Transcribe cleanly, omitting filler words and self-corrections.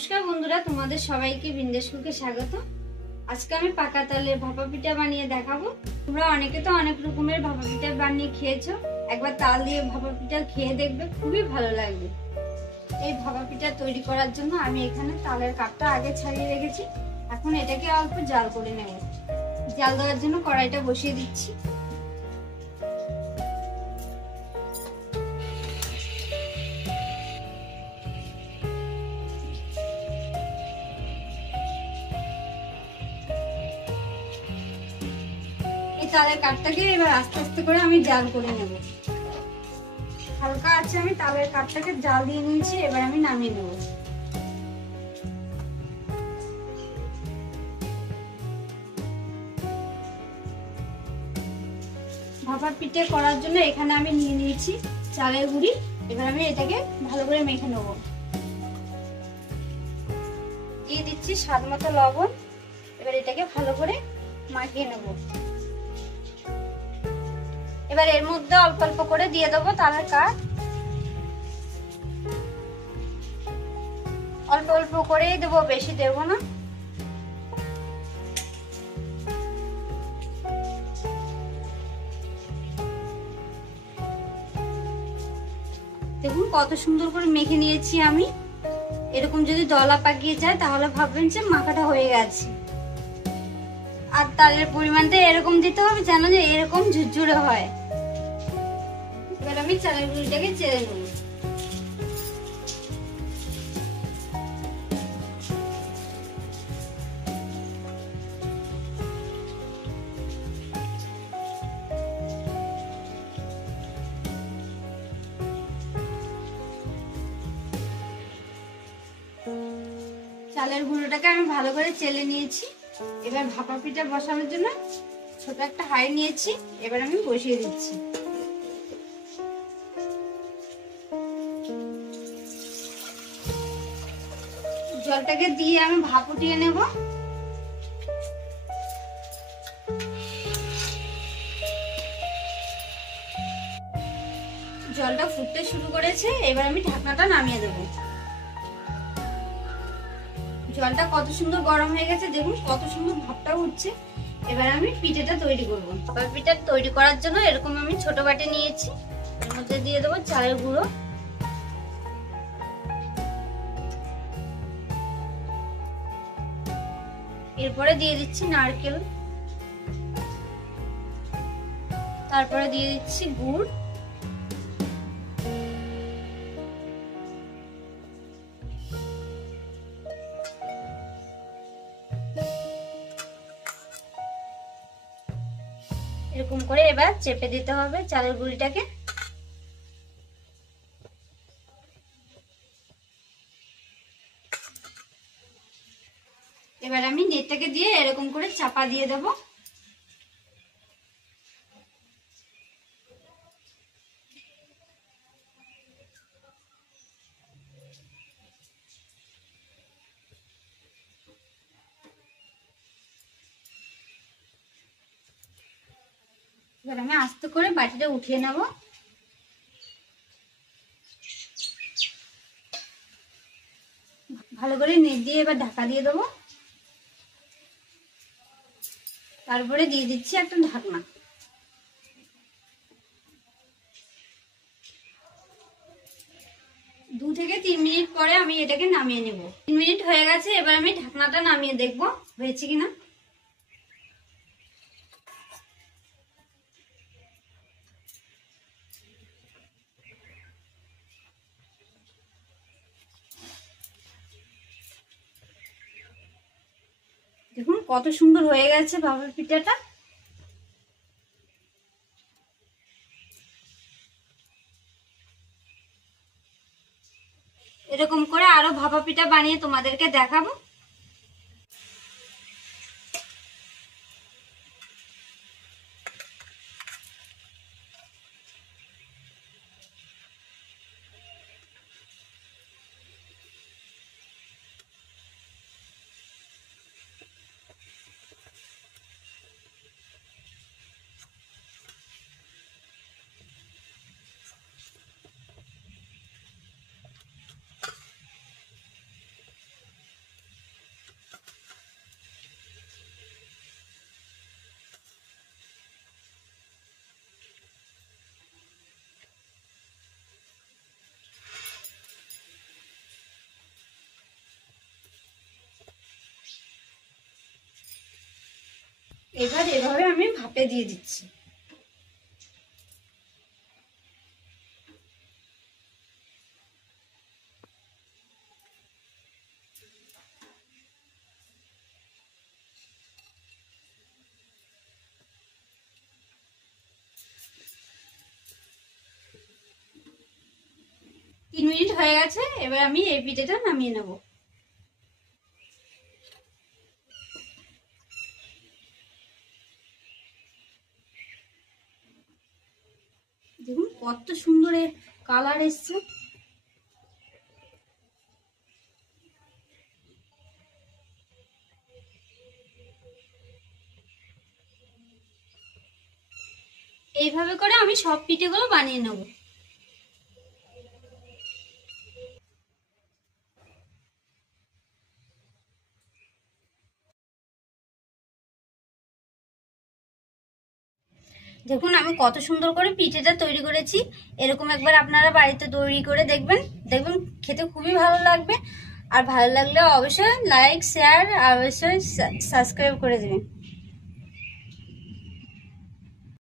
নমস্কার বন্ধুরা, তোমাদের সবাইকে বিন্দেশ কুকে স্বাগত। আজকে আমি পাকা তালের ভাপা পিঠা বানিয়ে দেখাবো। তোমরা অনেকে তো অনেক রকমের ভাপা পিঠা বানিয়ে খেয়েছো, একবার তাল দিয়ে ভাপা পিঠা খেয়ে দেখবে, খুবই ভালো লাগবে। এই ভাপা পিঠা তৈরি করার জন্য আমি এখানে তালের কাপটা আগে ছাড়িয়ে রেখেছি। এখন এটাকে অল্প জাল করে নেব। জাল দেওয়ার জন্য কড়াইটা বসিয়ে দিচ্ছি। তালের কাঠটাকে এবার আস্তে আস্তে করে আমি জাল করে নেব। হালকা আছে, আমি তালের কাঠটাকে জাল দিয়ে নিয়েছি। এবার আমি নামিয়ে নেব। ভাপা পিঠে করার জন্য এখানে আমি নিয়ে নিয়েছি চালের গুঁড়ি। এবার আমি এটাকে ভালো করে মেখে নেব। দিয়ে দিচ্ছি স্বাদ মতো লবণ। এবার এটাকে ভালো করে মাখিয়ে নেব। এবার এর মধ্যে অল্প অল্প করে দিয়ে দেবো তালের কাঠ। অল্প অল্প করেই দেবো, বেশি দেবো না। দেখুন কত সুন্দর করে মেখে নিয়েছি আমি। এরকম যদি দলা পাকিয়ে যায় তাহলে ভাববেন যে মাখাটা হয়ে গেছে। আর তালের পরিমাণটা এরকম দিতে হবে যেন যে এরকম ঝুরঝুরে হয়। এবার আমি চালের গুঁড়িটাকে চেড়ে নেব। চালের গুঁড়োটাকে আমি ভালো করে চেলে নিয়েছি। এবার ভাপা পিঠা বসানোর জন্য ছোট একটা হাঁড়ি নিয়েছি। এবার আমি বসিয়ে দিচ্ছি। জলটাকে দিয়ে আমি ভাপ উঠিয়ে নেব। জলটা ফুটতে শুরু করেছে। এবার আমি ঢাকনাটা নামিয়ে দেব। জলটা কত সুন্দর গরম হয়ে গেছে, দেখুন কত সুন্দর ভাপটা উঠছে। এবার আমি পিঠাটা তৈরি করব। ভাপা পিঠা তৈরি করার জন্য এরকম আমি ছোট বাটি নিয়েছি। এর মধ্যে দিয়ে দেবো চালের গুঁড়ো। এরপরে দিয়ে দিচ্ছি নারকেল। তারপরে দিয়ে দিচ্ছি গুড়। এরকম করে এবার চেপে দিতে হবে চালের গুঁড়িটাকে। এবার আমি নেটটাকে দিয়ে এরকম করে চাপা দিয়ে দেব। এবার আমি আস্তে করে বাটিটা উঠিয়ে নেব। ভালো করে নেট দিয়ে এবার ঢাকা দিয়ে দেবো। তারপরে দিয়ে দিচ্ছি একটা ঢাকনা। 2 থেকে 3 মিনিট পরে আমি এটাকে নামিয়ে নেব। 3 মিনিট হয়ে গেছে। এবার আমি ঢাকনাটা নামিয়ে দেখবো হয়েছে কিনা। দেখুন কত সুন্দর হয়ে গেছে ভাপা পিঠাটা। এরকম করে আরো ভাপা পিঠা বানিয়ে তোমাদেরকে দেখাবো। এবার এভাবে আমি ভাপে দিয়ে দিচ্ছি। তিন মিনিট হয়ে গেছে, এবার আমি এই পিঠেটা নামিয়ে নেব। দেখুন কত সুন্দর কালার এসছে। এইভাবে করে আমি সব পিঠেগুলো বানিয়ে নেব। দেখুন আমি কত সুন্দর করে পিঠেটা তৈরি করেছি। এরকম একবার আপনারা বাড়িতে তৈরি করে দেখবেন, দেখবেন খেতে খুবই ভালো লাগবে। আর ভালো লাগলে অবশ্যই লাইক, শেয়ার, অবশ্যই সাবস্ক্রাইব করে দেবেন।